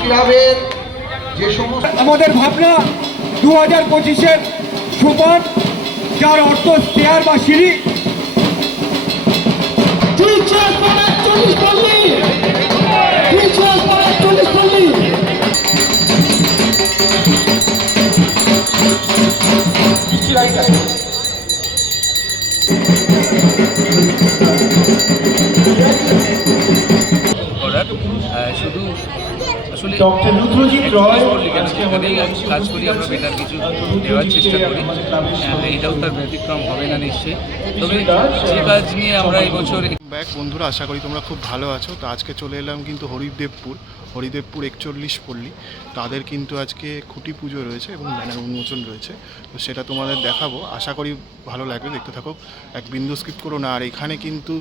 ক্লাবের যে সমস্ত আমাদের ভাবনা দু হাজার পঁচিশের সুপার যার অর্থ চেয়ার বা সিঁড়ি। করার আহ, শুধু আসলে ডক্টর রুদ্রজিৎ রয় আজকে আমাদের কাজ করি আমরা বেটার কিছু দেওয়ার চেষ্টা করি। এটাও তার ব্যতিক্রম হবে না নিশ্চয়ই। তবে যে কাজ নিয়ে আমরা এবছর ব্যাক বন্ধুরা আশা করি তোমরা খুব ভালো আছো। তো আজকে চলে এলাম কিন্তু হরিদেবপুর হরিদেবপুর একচল্লিশ পল্লী। তাদের কিন্তু আজকে খুঁটি পুজো রয়েছে এবং ব্যানার উন্মোচন রয়েছে। তো সেটা তোমাদের দেখাবো। আশা করি ভালো লাগবে দেখতে থাকো। এক বিন্দু স্কিপ করো না। আর এখানে কিন্তু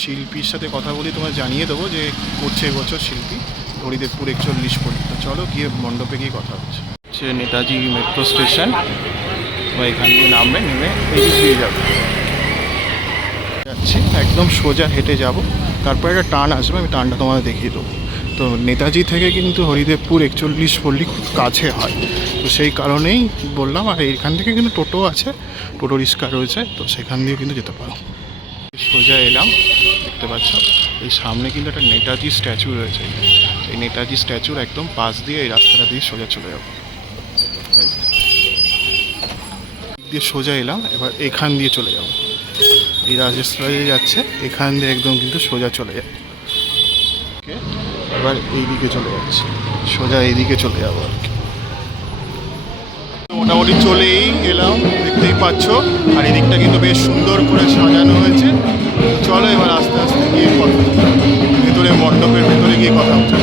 শিল্পীর সাথে কথা বলে তোমার জানিয়ে দেবো যে করছে এবছর শিল্পী। হরিদেবপুর একচল্লিশ পল্লী তো চলো গিয়ে মণ্ডপে গিয়ে কথা হচ্ছে। হচ্ছে নেতাজি মেট্রো স্টেশন তো এখান দিয়ে নামবে, নেমে দিয়ে যাবে। যাচ্ছি, একদম সোজা হেঁটে যাব। তারপরে একটা টান আসবে, আমি টানটা তোমাদের দেখিয়ে দেবো। তো নেতাজি থেকে কিন্তু হরিদেবপুর একচল্লিশ পল্লী খুব কাছে হয়। তো সেই কারণেই বললাম, আর এইখান থেকে কিন্তু টোটো আছে, টোটো রিক্সা রয়েছে, তো সেখান দিয়ে কিন্তু যেতে পারো সোজা এলাম, দেখতে পাচ্ছ? এই সামনে কিন্তু একটা নেতাজি স্ট্যাচু রয়েছে। নেতাজি স্ট্যাচুর একদম পাশ দিয়ে এই রাস্তাটা দিয়ে সোজা চলে যাব। দিয়ে সোজা এলাম, এবার এখান দিয়ে চলে যাব। এই রাজেশ্বরে যাচ্ছে, এখান দিয়ে একদম কিন্তু সোজা চলে যায় এবার এইদিকে চলে যাচ্ছে, সোজা এইদিকে চলে যাব আর কি। মোটামুটি চলেই গেলাম, দেখতেই পাচ্ছ, আর এদিকটা কিন্তু বেশ সুন্দর করে সাজানো হয়েছে। চলো এবার আস্তে আস্তে গিয়ে কথা ভেতরে মণ্ডপের ভেতরে গিয়ে কথা হচ্ছে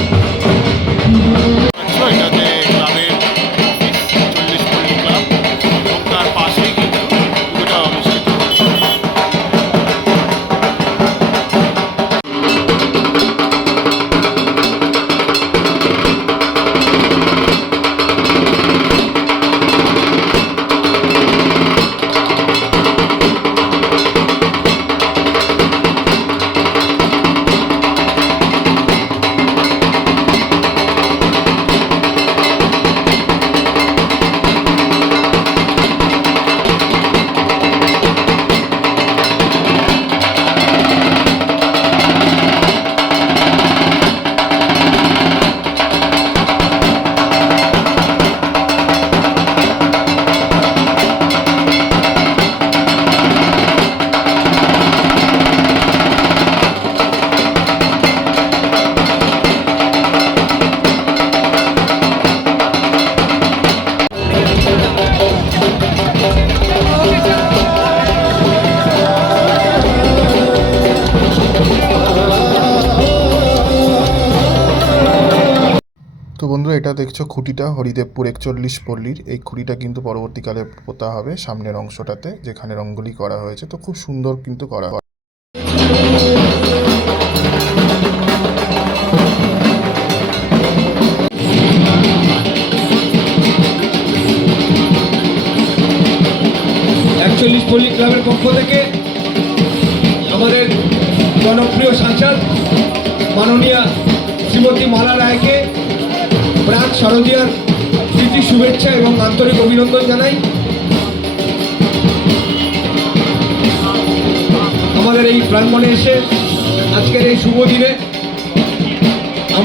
বন্ধুরা, এটা দেখছ খুঁটিটা, হরিদেবপুর একচল্লিশ পল্লীর। এই খুঁটিটা কিন্তু পরবর্তীকালে পোতা হবে সামনের অংশটাতে, যেখানে রঙ্গলি করা হয়েছে। তো খুব সুন্দর কিন্তু করা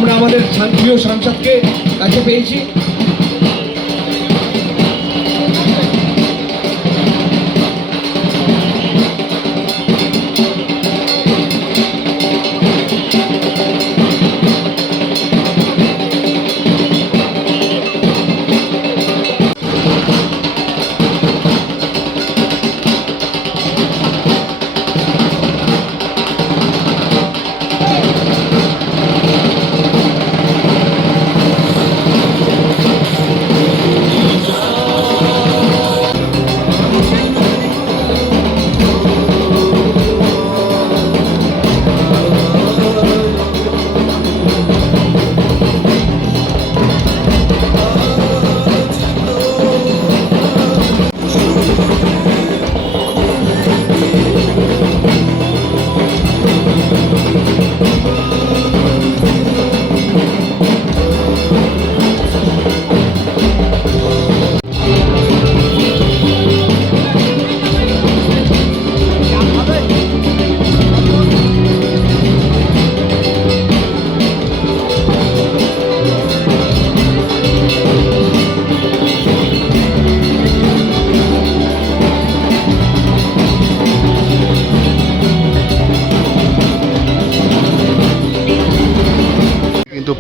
আমরা আমাদের প্রিয় সাংসদকে কাছে পেয়েছি।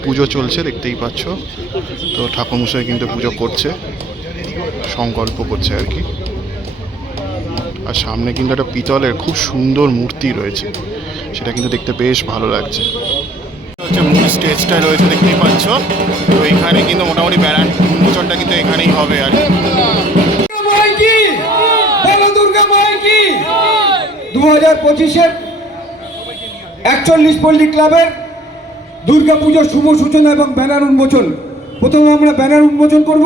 পুজো চলছে, দেখতেই পাচ্ছ। তো ঠাকুরমশাই কিন্তু পুজো করছে, সংকল্প করছে আর কি। আর সামনে কিন্তু একটা পিতলের খুব সুন্দর মূর্তি রয়েছে, সেটা কিন্তু দেখতে বেশ ভালো লাগছে। হচ্ছে মূল স্টেজটা রয়েছে, দেখতেই পাচ্ছ। তো এইখানে কিন্তু মোটামুটি ব্যারান উন্মোচনটা কিন্তু এখানেই হবে আর কি। দু হাজার পঁচিশের একচল্লিশ পল্লী ক্লাবের দুর্গা পুজোর শুভ সূচনা এবং ব্যানার উন্মোচন। প্রথমে আমরা ব্যানার উন্মোচন করব।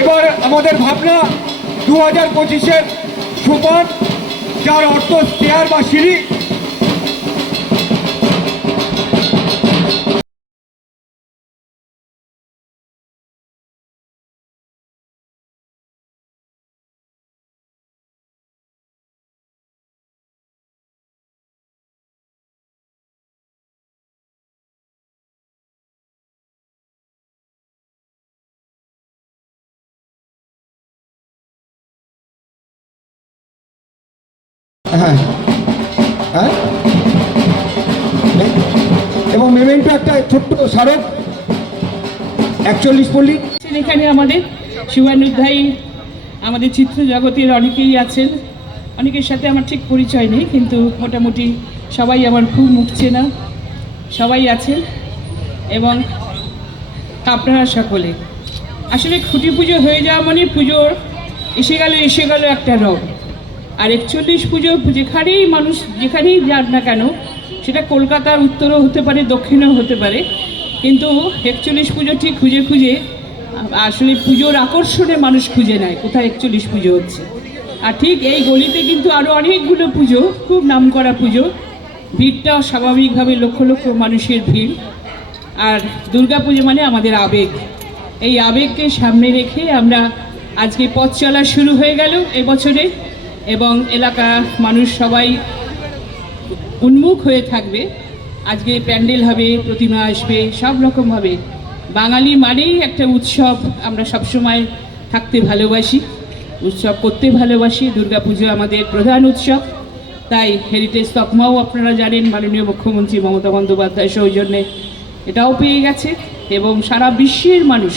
এবার আমাদের ভাবনা দু হাজার পঁচিশের সোপান যার অর্থ স্টেয়ার বা সিঁড়ি হ্যাঁ। হ্যাঁ? এবং মেমেন্টো একটা ছোট্ট স্মারক, একচল্লিশ পল্লী। এখানে আমাদের শিবানুধ্যায়ী, আমাদের চিত্র জগতের অনেকেই আছেন। অনেকের সাথে আমার ঠিক পরিচয় নেই, কিন্তু মোটামুটি সবাই আমার খুব মুখ চেনা সবাই আছেন এবং আপনারা সকলে। আসলে খুঁটি পুজো হয়ে যাওয়া মানে পুজোর এসে গেল এসে গেল একটা রং। আর একচল্লিশ পুজো যেখানেই মানুষ, যেখানেই যান না কেন, সেটা কলকাতার উত্তরও হতে পারে, দক্ষিণেও হতে পারে। কিন্তু একচল্লিশ পুজো ঠিক খুঁজে খুঁজে, আসলে পুজোর আকর্ষণে মানুষ খুঁজে নেয়, কোথায় একচল্লিশ পুজো হচ্ছে। আর ঠিক এই গলিতে কিন্তু আরও অনেকগুলো পুজো, খুব নামকরা পুজো। ভিড়টাও স্বাভাবিকভাবে লক্ষ লক্ষ মানুষের ভিড়। আর দুর্গাপুজো মানে আমাদের আবেগ। এই আবেগকে সামনে রেখে আমরা আজকে পথ চলা শুরু হয়ে গেল এবছরে এবং এলাকা মানুষ সবাই উন্মুখ হয়ে থাকবে। আজকে প্যান্ডেল হবে, প্রতিমা আসবে, সব রকমভাবে বাঙালি মানেই একটা উৎসব। আমরা সবসময় থাকতে ভালোবাসি, উৎসব করতে ভালোবাসি। দুর্গাপুজো আমাদের প্রধান উৎসব। তাই হেরিটেজ তকমাও আপনারা জানেন, মাননীয় মুখ্যমন্ত্রী মমতা বন্দ্যোপাধ্যায় সৌজন্যে এটাও পেয়ে গেছে এবং সারা বিশ্বের মানুষ,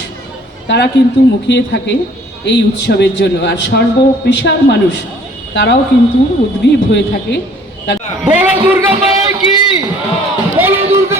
তারা কিন্তু মুখিয়ে থাকে এই উৎসবের জন্য। আর সর্ববিশাল মানুষ তারাও কিন্তু উদ্গ্রীব হয়ে থাকে। বলো দুর্গা মাইকি বলো দুর্গা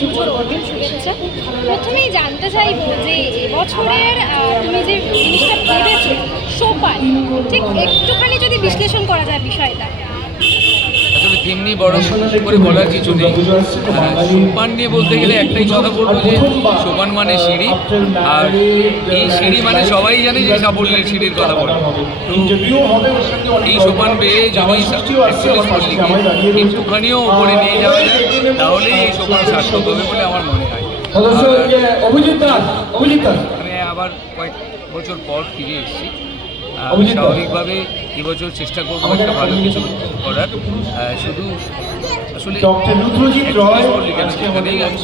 পুজোর অগ্রিম শুভেচ্ছা প্রথমেই জানতে চাইব যে এবছরের তুমি যে জিনিসটা ভেবেছো সোপান ঠিক একটুখানি যদি বিশ্লেষণ করা যায় বিষয়টা। তেমনি বড় করে বলার কিছু নেই। সোপান নিয়ে বলতে গেলে একটাই কথা বলব যে সোপান মানে সিঁড়ি। আর এই সিঁড়ি মানে সবাই জানে যে সাবল্যের সিঁড়ির কথা বলে। এই সোপান বেয়ে যদি একটুখানিও উপরে নিয়ে যাওয়া যায় তাহলেই এই সোপান সার্থক হবে বলে আমার মনে হয়। এখানে আবার কয়েক বছর পর ফিরে এসেছি। স্বাভাবিকভাবে এবছর চেষ্টা করব একটা ভালো কিছু করার। শুধু আসলে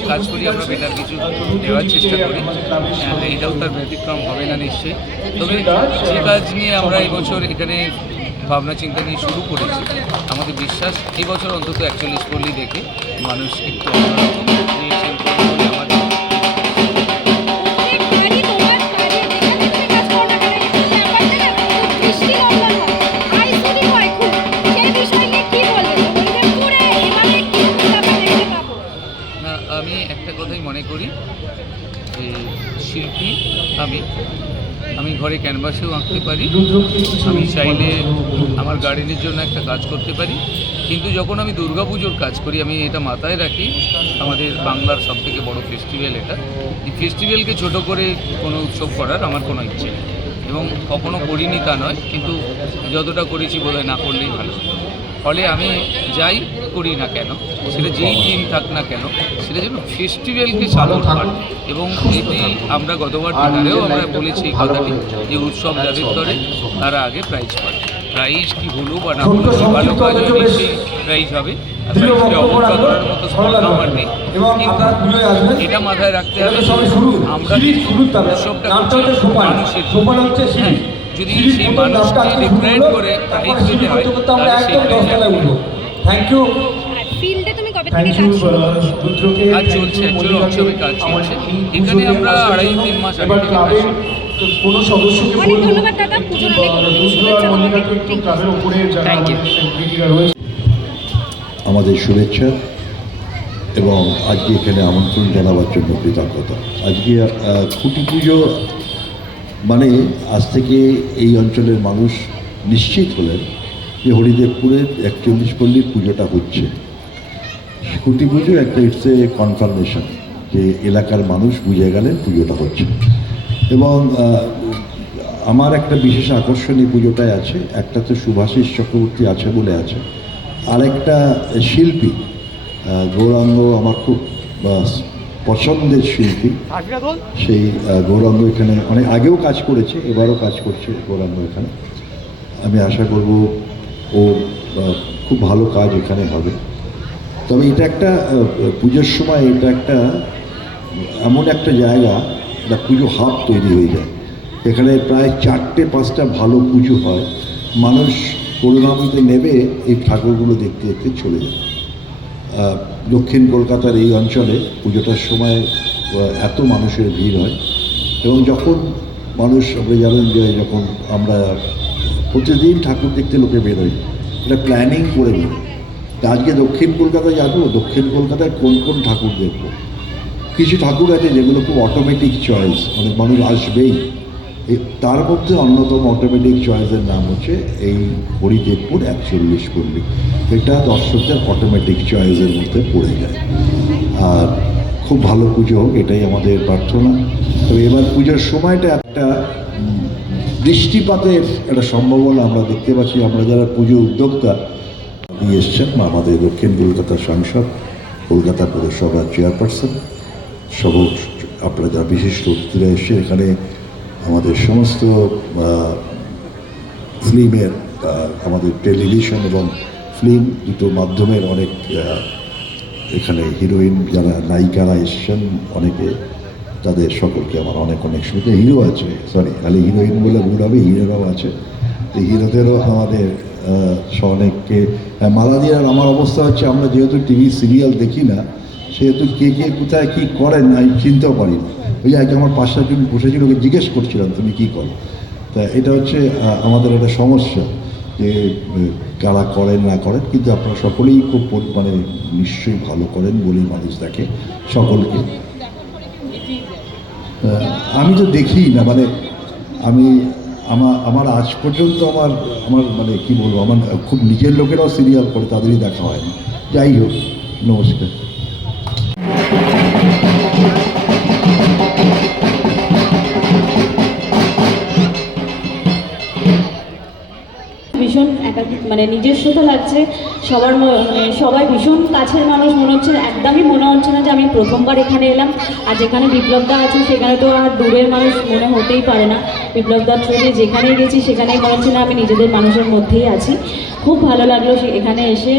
কাজ করি আমরা বেটার কিছু দেওয়ার চেষ্টা করি। আহ, এটাও তার ব্যতিক্রম হবে না নিশ্চয়ই। তবে যে কাজ নিয়ে আমরা এবছর এখানে ভাবনা চিন্তা নিয়ে শুরু করেছি আমাদের বিশ্বাস এই বছর অন্তত একচল্লিশ পল্লী দেখে মানুষ একটু অন্যরকম। ঘরে ক্যানভাসেও আঁকতে পারি। আমি চাইলে আমার গার্ডেনের জন্য একটা কাজ করতে পারি। কিন্তু যখন আমি দুর্গাপুজোর কাজ করি, আমি এটা মাথায় রাখি, আমাদের বাংলার সব থেকে বড় ফেস্টিভ্যাল এটা। এই ফেস্টিভ্যালকে ছোট করে কোনো উৎসব করার আমার কোনো ইচ্ছে নেই। এবং কখনো করিনি তা নয়, কিন্তু যতটা করেছি বোধহয় না করলেই ভালো। ফলে আমি যাই করি না কেন সেটা যেই থিম থাক না কেন সেটা যেন ফেস্টিভ্যালকে সাপোর্ট করে এবং এটি আমরা গতবার ডিনারেও আমরা বলেছি এই কথাটি যে উৎসব যাদের ধরে তারা আগে প্রাইজ পায় প্রাইজ কি হলো বা না হলো ভালো কাজ হয় নিশ্চয়ই প্রাইজ হবে। আর প্রাইজকে অবজ্ঞা করার মতো স্পর্ধা আমার নেই। কিন্তু এটা মাথায় রাখতে হবে আমরা উৎসবটা মানুষের। হ্যাঁ, যদি সেই মানুষকে রিপ্রেজেন্ট করে প্রাইজ দিতে হয় তাহলে সেই থ্যাংক ইউ ফিল্ডে তুমি কবে থেকে কাজ শুরু করছ কাজ চলছে অ্যাকচুয়ালি উৎসবে কাজ চলছে। এখানে আমরা আড়াই তিন মাস আগে থেকে কাজ কোনো সদস্যকে অনেক ধন্যবাদ দাদা পুজোর অনেক শুভেচ্ছা থ্যাংক ইউ আমাদের শুভেচ্ছা এবং আজকে এখানে আমন্ত্রণ জানাবার জন্য কৃতজ্ঞতা। আজকে আহ, খুঁটি পুজো মানে আজ থেকে এই অঞ্চলের মানুষ নিশ্চিত হলেন যে হরিদেবপুরের একচল্লিশ পল্লীর পুজোটা হচ্ছে। খুঁটি পুজো একটা ইটস এ কনফার্মেশন যে এলাকার মানুষ বুঝে গেলেন পুজোটা হচ্ছে। এবং আমার একটা বিশেষ আকর্ষণ এই পুজোটায় আছে। একটা তো সুভাষিস চক্রবর্তী আছে বলে আছে। আরেকটা শিল্পী গৌরাঙ্গ আমার খুব পছন্দের শিল্পী। সেই গৌরাঙ্গ এখানে অনেক আগেও কাজ করেছে এবারও কাজ করছে গৌরাঙ্গ এখানে। আমি আশা করব ও খুব ভালো কাজ এখানে হবে। তবে এটা একটা পুজোর সময় এটা একটা এমন একটা জায়গা যা পুজো হাব তৈরি হয়ে যায়। এখানে প্রায় চারটে পাঁচটা ভালো পুজো হয়। মানুষ করুণামিতে নেবে এই ঠাকুরগুলো দেখতে দেখতে চলে যায়। দক্ষিণ কলকাতার এই অঞ্চলে পুজোটার সময় এত মানুষের ভিড় হয়। এবং যখন মানুষ আপনি জানেন যে যখন আমরা প্রতিদিন ঠাকুর দেখতে লোকে বেরোই এটা প্ল্যানিং করে বেরোয় তা আজকে দক্ষিণ কলকাতায় যাব দক্ষিণ কলকাতায় কোন কোন ঠাকুর দেখব? কিছু ঠাকুর আছে যেগুলো খুব অটোমেটিক চয়েস অনেক মানুষ আসবেই। তার মধ্যে অন্যতম অটোমেটিক চয়েসের নাম হচ্ছে এই হরিদেবপুর একচল্লিশ পল্লী। এটা দর্শকদের অটোমেটিক চয়েসের মধ্যে পড়ে যায়। আর খুব ভালো পুজো হোক এটাই আমাদের প্রার্থনা। তবে এবার পুজোর সময়টা একটা উম, বৃষ্টিপাতের একটা সম্ভাবনা আমরা দেখতে পাচ্ছি। আমরা যারা পুজো উদ্যোক্তা নিয়ে এসছেন আমাদের দক্ষিণ কলকাতার সাংসদ কলকাতা পৌরসভার চেয়ারপারসন সব আপনারা যারা বিশিষ্ট অতিথিরা এসছে এখানে আমাদের সমস্ত ফিল্মের আমাদের টেলিভিশন এবং ফিল্ম দুটো মাধ্যমের অনেক এখানে হিরোইন যারা নায়িকারা এসছেন অনেকে তাদের সকলকে আমার অনেক অনেক শুরুতে হিরো আছে সরি খালি হিরোইন বলে ভুল হবে হিরোরাও আছে। তো হিরোদেরও আমাদের অনেককে আহ, মালা দিয়ার আমার অবস্থা হচ্ছে আমরা যেহেতু টিভি সিরিয়াল দেখি না সেহেতু কে কে কোথায় কী করেন আমি চিনতেও পারি না ওই আগে আমার পাঁচটা জন বসেছিল, ওকে জিজ্ঞেস করছিলাম, তুমি কী করো? তা এটা হচ্ছে আমাদের একটা সমস্যা যে কারা করেন, না করেন, কিন্তু আপনারা সকলেই খুব মানে নিশ্চয়ই ভালো করেন বলেই মানুষ দেখে সকলকে। আমি তো দেখি না মানে আমি আমার আমার আজ পর্যন্ত আমার আমার মানে কি বলব, আমার খুব নিজের লোকেরাও সিরিয়াল করে, তাদেরই দেখা হয় না যাই হোক, নমস্কার। মানে নিজস্বতা লাগছে। সবার মানে সবাই ভীষণ কাছের মানুষ। মনে হচ্ছে একদমই মনে হচ্ছে না যে আমি প্রথমবার এখানে এলাম। আর যেখানে বিপ্লবদা আছে, সেখানে তো আর দূরের মানুষ মনে হতেই পারে না। বিপ্লবদার থ্রুতে যেখানেই গেছি, সেখানেই মনে হচ্ছে না আমি নিজেদের মানুষের মধ্যেই আছি। খুব ভালো লাগল এখানে এসে।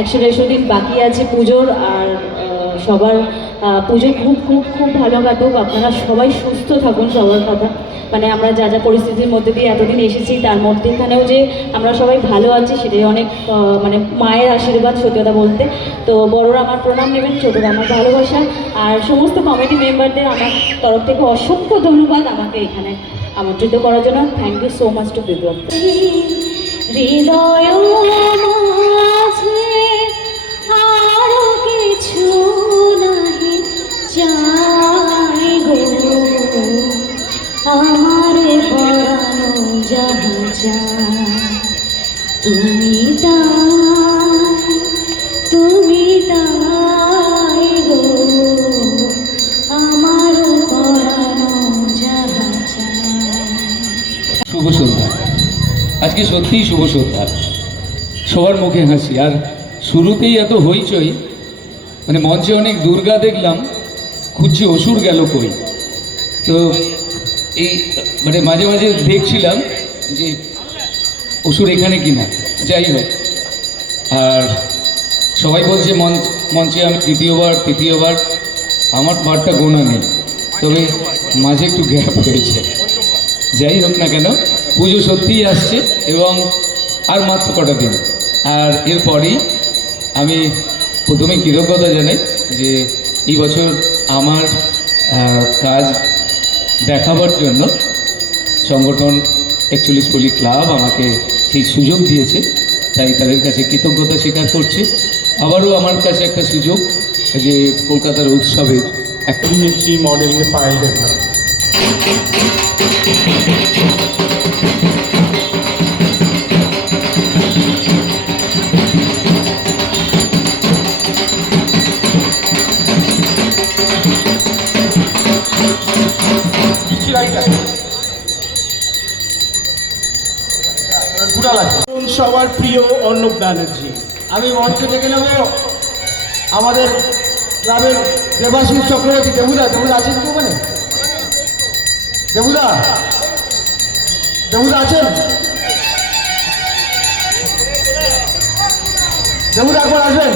একশো দেড়শো দিন বাকি আছে পুজোর। আর সবার পুজো খুব খুব খুব ভালো কাটুক। আপনারা সবাই সুস্থ থাকুন, সবার কথা। মানে আমরা যা যা পরিস্থিতির মধ্যে দিয়ে এতদিন এসেছি, তার মধ্যেখানেও যে আমরা সবাই ভালো আছি সেটাই অনেক মানে মায়ের আশীর্বাদ সত্যি কথা বলতে। তো বড়রা আমার প্রণাম নেবেন, ছোটরা আমার ভালোবাসা। আর সমস্ত কমিটি মেম্বারদের আমার তরফ থেকে অসংখ্য ধন্যবাদ আমাকে এখানে আমন্ত্রিত করার জন্য। Thank you so much to Biplob Hridoy কিছু নাহি চাই গো। আমার তুমি তাই, তুমি গো। আমার শুভ সন্ধ্যা। আজকে সত্যিই শুভ সন্ধ্যা। সবার মুখে হাসি। আর শুরুতেই এত হইচই মানে মঞ্চে অনেক দুর্গা দেখলাম, খুঁজছি অসুর গেল কই? তো এই মানে মাঝে মাঝে দেখছিলাম যে অসুর এখানে কিনা। যাই হোক, আর সবাই বলছে মঞ্চ মঞ্চে আমি তৃতীয়বার তৃতীয়বার, আমার বারটা গোনা নেই। তবে মাঝে একটু গ্যাপ হয়েছে। যাই হোক না কেন, পুজো সত্যিই আসছে এবং আর মাত্র কটা দিন। আর এরপরেই আমি প্রথমে কৃতজ্ঞতা জানাই যে এই বছর আমার কাজ দেখাবার জন্য সংগঠন একচল্লিশ পল্লী ক্লাব আমাকে সেই সুযোগ দিয়েছে, তাই তাদের কাছে কৃতজ্ঞতা স্বীকার করছি। আবারও আমার কাছে একটা সুযোগ যে কলকাতার উৎসবের একটা সবার প্রিয় অর্ণব ব্যানার্জি। আমি মঞ্চে ডেকে নেব আমাদের ক্লাবের দেবাশিস চক্রবর্তী। দেবুদা দেবুদা আছেন কি ওখানে? দেবুদা দেবুদা আছেন? দেবুদা একবার আসবেন?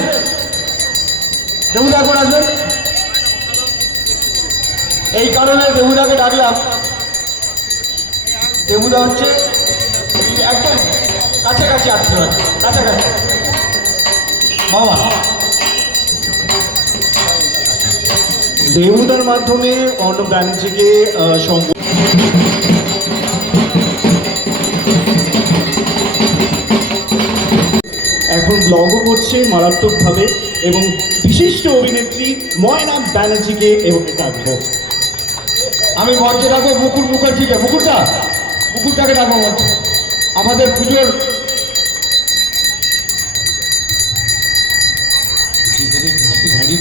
দেবুদা একবার আসবেন? এই কারণে দেবুদাকে ডাকলাম। দেবুদা হচ্ছে কাছাকাছি আত্মীয় আছে কাছাকাছি। মামা। দেবুদার মাধ্যমে অর্ণব ব্যানার্জিকে সঙ্গ এখন ব্লগও করছে মারাত্মকভাবে এবং বিশিষ্ট অভিনেত্রী ময়না ব্যানার্জিকে এবং ডাকবো আমি মঞ্চে ডাকবো মুকুল মুখার্জিকে। মুকুলদা মুকুলদাকে ডাকবো মঞ্চে। আমাদের পুজোর মিষ্টি ভাড়ি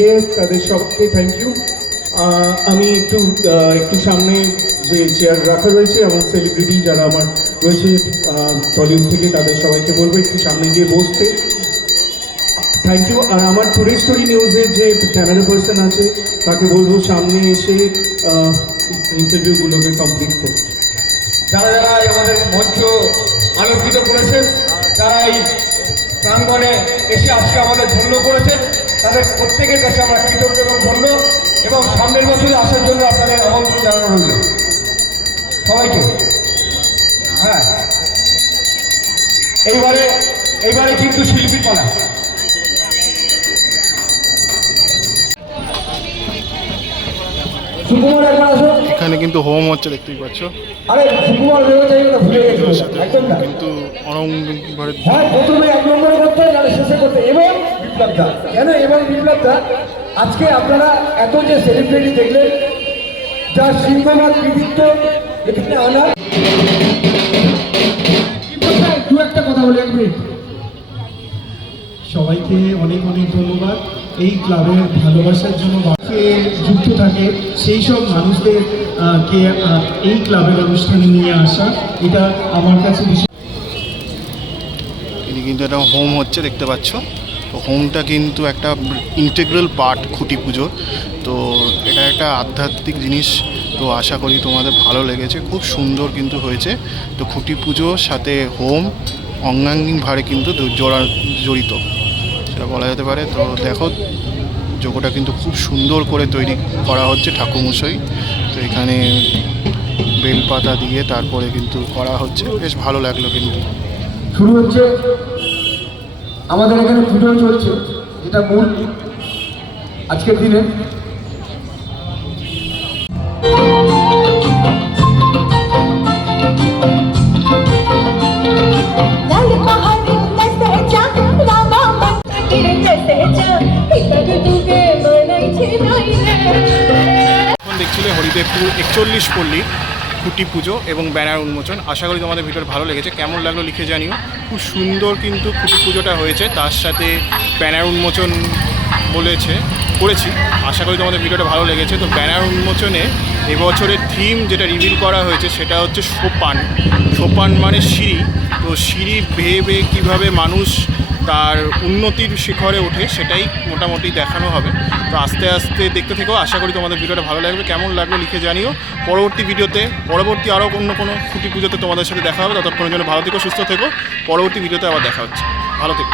গেস্ট তাদের সবাইকে থ্যাংক ইউ আমি একটু একটু সামনে যে চেয়ার রাখা রয়েছে, আমার সেলিব্রিটি যারা আমার রয়েছে টলিউড থেকে, তাদের সবাইকে বলব একটু সামনে গিয়ে বসতে। থ্যাংক ইউ আর আমার টুডে স্টোরি নিউজের যে ক্যামেরা পার্সন আছে, তাকে বলব সামনে এসে ইন্টারভিউগুলোকে কমপ্লিট করতে। যারা যারা আমাদের মঞ্চ আলোকিত করেছেন তারা এই প্রাঙ্গণে এসে আজকে আমাদের ধন্য করেছেন তাদের প্রত্যেকের কাছে আমরা কৃতজ্ঞ এবং ধন্য। এবং সামনের বছরে আসার জন্য আপনাদের আমন্ত্রণ জানানো রইল। সবাইকে। হ্যাঁ। এইবারে এইবারে কিন্তু শিল্পী পালা। এখানে কিন্তু হোম হচ্ছে দেখতেই পাচ্ছ। কিন্তু অরঙ্গবাড়ির হ্যাঁ প্রথমে এক নম্বরে করতে শেষে করতে এবং বিপ্লব দা কেন এবং বিপ্লব দা আজকে আপনারা এত যে সেলিব্রিটি দেখলেন যার সিংহভাগ কৃতিত্ব এখানে আনা। দু একটা কথা বলি এক মিনিট। সবাইকে অনেক অনেক ধন্যবাদ। এই ক্লাবের ভালোবাসার জন্য বাকি যুক্ত থাকে সেই সব মানুষদের কে এই ক্লাবের অনুষ্ঠানে নিয়ে আসা এটা আমার কাছে এটি কিন্তু এটা হোম হচ্ছে দেখতে পাচ্ছ। তো হোমটা কিন্তু একটা ইন্টেগ্রাল পার্ট খুঁটি পুজো তো এটা একটা আধ্যাত্মিক জিনিস। তো আশা করি তোমাদের ভালো লেগেছে। খুব সুন্দর কিন্তু হয়েছে। তো খুঁটি পুজোর সাথে হোম অঙ্গাঙ্গিকভাবে কিন্তু জোড়া জড়িত। সেটা বলা যেতে পারে। তো দেখো যোগটা কিন্তু খুব সুন্দর করে তৈরি করা হচ্ছে ঠাকুরমশাই। তো এখানে বেলপাতা দিয়ে তারপরে কিন্তু করা হচ্ছে। বেশ ভালো লাগল কিন্তু। শুরু হচ্ছে আমাদের এখানে পুজো চলছে যেটা মূল আজকের দিনে। দেখছিলে হরিদেবপুর একচল্লিশ পল্লী। খুঁটি পুজো এবং ব্যানার উন্মোচন। আশা করি তোমাদের ভিডিওটা ভালো লেগেছে। কেমন লাগল লিখে জানিও। খুব সুন্দর কিন্তু খুঁটি পুজোটা হয়েছে। তার সাথে ব্যানার উন্মোচন বলেছে, করেছি। আশা করি তোমাদের ভিডিওটা ভালো লেগেছে। তো ব্যানার উন্মোচনে এবছরের থিম যেটা রিভিল করা হয়েছে সেটা হচ্ছে সোপান। সোপান মানে সিঁড়ি। তো সিঁড়ি বেয়ে বেয়ে কীভাবে মানুষ তার উন্নতির শিখরে ওঠে সেটাই মোটামুটি দেখানো হবে। তো আস্তে আস্তে দেখতে থেকেও আশা করি তোমাদের ভিডিওটা ভালো লাগবে। কেমন লাগল লিখে জানিও। পরবর্তী ভিডিওতে, পরবর্তী আরও অন্য কোনো ছুটি পুজোতে তোমাদের সাথে দেখা হবে। ততক্ষণের জন্য ভালো থেকো, সুস্থ থেকো। পরবর্তী ভিডিওতে আবার দেখা হচ্ছে। ভালো থেকো।